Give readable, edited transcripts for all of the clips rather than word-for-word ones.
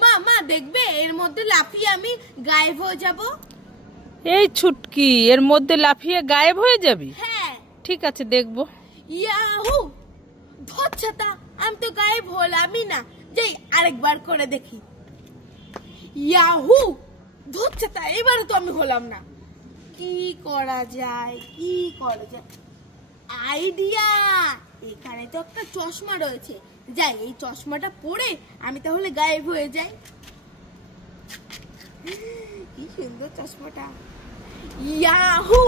মা মা দেখবে এর মধ্যে লাফিয়ে আমি গায়েব হয়ে যাব। এই ছুটকি, এর মধ্যে লাফিয়ে গায়েব হয়ে যাবি? হ্যাঁ ঠিক আছে, দেখবো। ইয়াহু, ধচ্ছাতা, আমি তো গায়েব হলামই না। যাই আরেকবার করে দেখি। ইয়াহু, ধচ্ছাতা, এবারে তো আমি হলাম না। কি করা যায়, কি করা যায়? আইডিয়া! এখানে তো একটা চশমা রয়েছে। যাই এই চশমাটা পরে আমি তাহলে গায়েব হয়ে যাই। কি সুন্দর চশমাটা। ইয়াহু!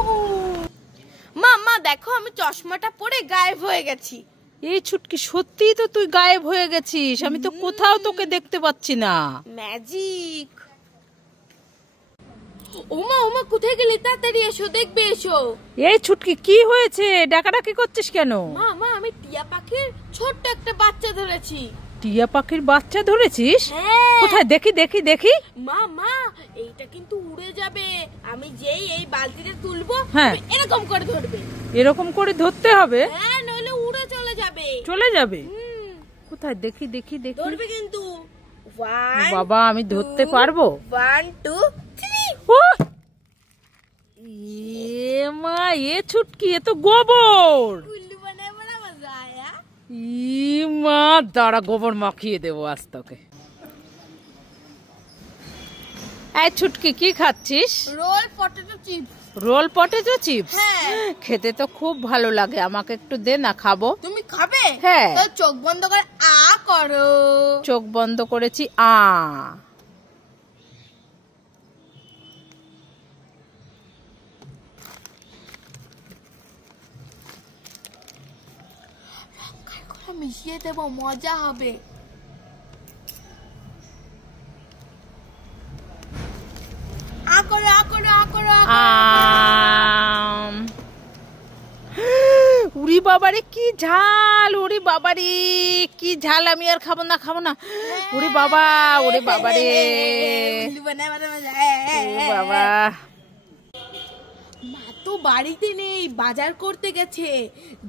মা দেখো, আমি চশমাটা পরে গায়েব হয়ে গেছি। এই ছুটকি, সত্যি তো তুই গায়েব হয়ে গেছিস। আমি তো কোথাও তোকে দেখতে পাচ্ছি না। ম্যাজিক! ওমা ওমা, কোথায় গেলে? তাড়াতাড়ি এসো, দেখবে এসো। এই ছুটকি, কি হয়েছে? ডাকাডাকি করছিস কেন? মা আমি টিয়া পাখির ছোট্ট একটা বাচ্চা ধরেছি। টিয়া পাখির বাচ্চা ধরেছিস? হ্যাঁ। কোথায়? দেখি দেখি দেখি। মা এইটা কিন্তু উড়ে যাবে। আমি যেই এই বালতিতে তুলবো, হ্যাঁ, এরকম করে ধরবে। এরকম করে ধরতে হবে? হ্যাঁ, নইলে উড়ে চলে যাবে। চলে যাবে? কোথায়? দেখি দেখি দেখি। ধরবে কিন্তু। বাবা, আমি ধরতে পারবো? 1 2 3। ও এ মা, এ ছুটকি, এ তো গোবর। উল্লু বানায় বড় মজা আয়া। ই মা, দাঁড়া, গোবর মাখিয়ে দেবো আজ তোকে। এই ছুটকি, কি খাচ্ছিস? Roll potato chips. Roll potato chips? হ্যাঁ। খেতে তো খুব ভালো লাগে, আমাকে একটু দে না, খাবো। তুমি খাবে? হ্যাঁ। তো চোখ বন্ধ করে আ করো। চোখ বন্ধ করেছি, আ। মিশিয়ে দেবো, মজা হবে। আ করো আ করো আ করো। উরি বাবারে, কি ঝাল! উরি বাবারে, কি ঝাল! আমি আর খাবো না, খাবো না। উরি বাবা, উরি বাবারে, বাবা। মা তো বাড়িতে নেই, বাজার করতে গেছে।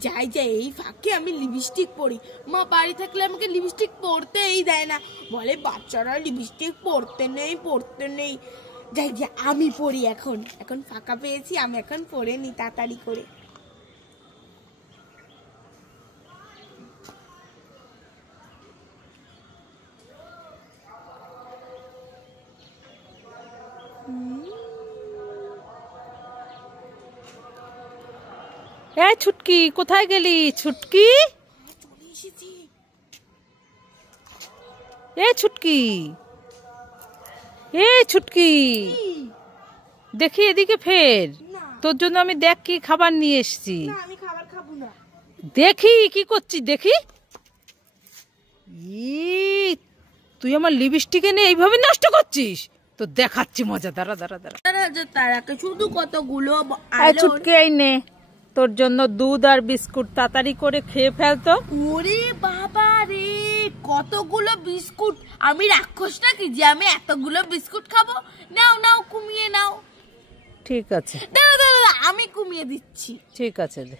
যাই এই ফাঁকে আমি লিপস্টিক পরি। মা বাড়ি থাকলে আমাকে লিপস্টিক পরতেই দেয় না, বলে বাচ্চারা লিপস্টিক পরতে নেই। যাই আমি পরি। এখন ফাঁকা পেয়েছি, আমি এখন পরে নি তাড়াতাড়ি করে। এই ছুটকি, কোথায় গেলি? ছুটকি, চলে এসেছি। এ ছুটকি, এ ছুটকি, দেখি এদিকে ফের। তোর জন্য আমি দেখ কি খাবার নিয়ে এসেছি। আমি খাবার খাবো না। দেখি কি করছিস, দেখি। তুই আমার লিপস্টিক এনে এইভাবে নষ্ট করছিস? তো দেখাচ্ছি মজা, দাঁড়া দাঁড়া দাঁড়া। তারাকে শুধু কতগুলো ছুটকি, এই নে তোর জন্য দুধ আর বিস্কুট, তাড়াতাড়ি করে খেয়ে ফেলতো। ওরে বাবা রে, কতগুলো বিস্কুট! আমি রাক্ষস নাকি যে আমি এতগুলো বিস্কুট খাবো? নাও কমিয়ে নাও। ঠিক আছে, দাঁড়া আমি কমিয়ে দিচ্ছি। ঠিক আছে, দে।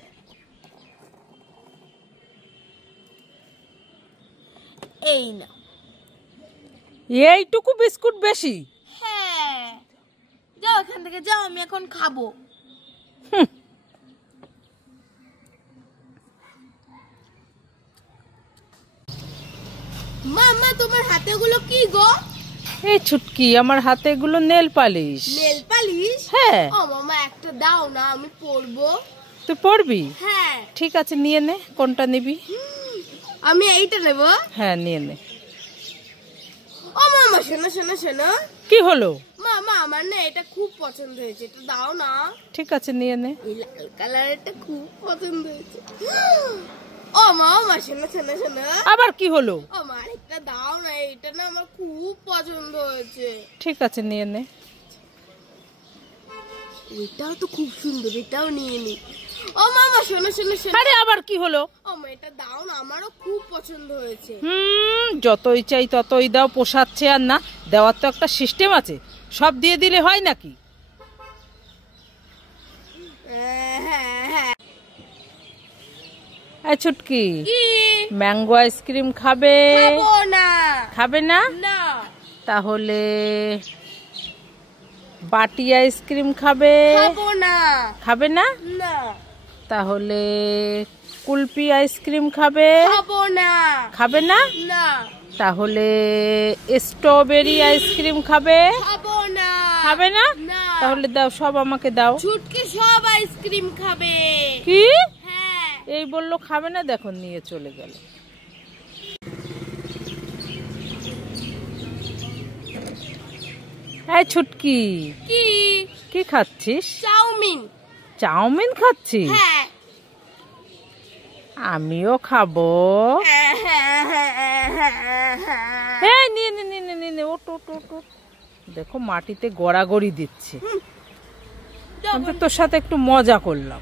এই না, এইটুকু বিস্কুট বেশি? হ্যাঁ, যাও এখান থেকে যাও, আমি এখন খাবো। মা তোমার হাতে গুলো কি গো? এই ছুটকি, আমার হাতে গুলো নেল পালিশ। Nail polish? হ্যাঁ। ও মামা, একটা দাও না, আমি পরবো। তুই পরবি? হ্যাঁ। ঠিক আছে, নিয়ে নে। কোনটা নিবি? আমি এইটা নেব। হ্যাঁ, নিয়ে নে। ও মামা, শোনো। কি হলো? মামা, আমার না এটা খুব পছন্দ হয়েছে, এটা দাও না। ঠিক আছে, নিয়ে নে। এই লাল কালারটা খুব পছন্দ হয়েছে। ও মামা, শোনো। আবার কি হলো? ও মা, আরেকটা দাও না, এটা না আমার খুব পছন্দ হয়েছে। ঠিক আছে, নিয়ে নে। এটাও তো খুব সুন্দর, এটাও নিয়ে নি। ও মামা, শোনো। আরে আবার কি হলো? ও মা, এটা দাও না, আমারও খুব পছন্দ হয়েছে। যতই চাই ততই দাও, পোষাচ্ছে আর না। দেওয়ার তো একটা সিস্টেম আছে, সব দিয়ে দিলে হয় নাকি? হ্যাঁ। এই ছুটকি, ম্যাঙ্গো আইসক্রিম খাবে? খাবো না। খাবে না? না। তাহলে বাটি আইসক্রিম খাবে? খাবো না। খাবে না? না। তাহলে কুলফি আইসক্রিম খাবে? খাবো না। খাবে না? না। তাহলে স্ট্রবেরি আইসক্রিম খাবে? খাবো না। খাবে না? না। তাহলে দাও, সব আমাকে দাও। ছুটকি সব আইসক্রিম খাবে। কি? হ্যাঁ। এই বললো খাবে না, দেখো নিয়ে চলে গেল। এই ছুটকি, কি? কি খাচ্ছিস? চাউমিন। চাউমিন খাচ্ছিস? হ্যাঁ। আমিও খাবো। এই নিয়ে নে নিয়ে নে নিয়ে নে, ওট ওট ওট ওট। দেখো মাটিতে গড়াগড়ি দিচ্ছে। আমি তো তোর সাথে একটু মজা করলাম।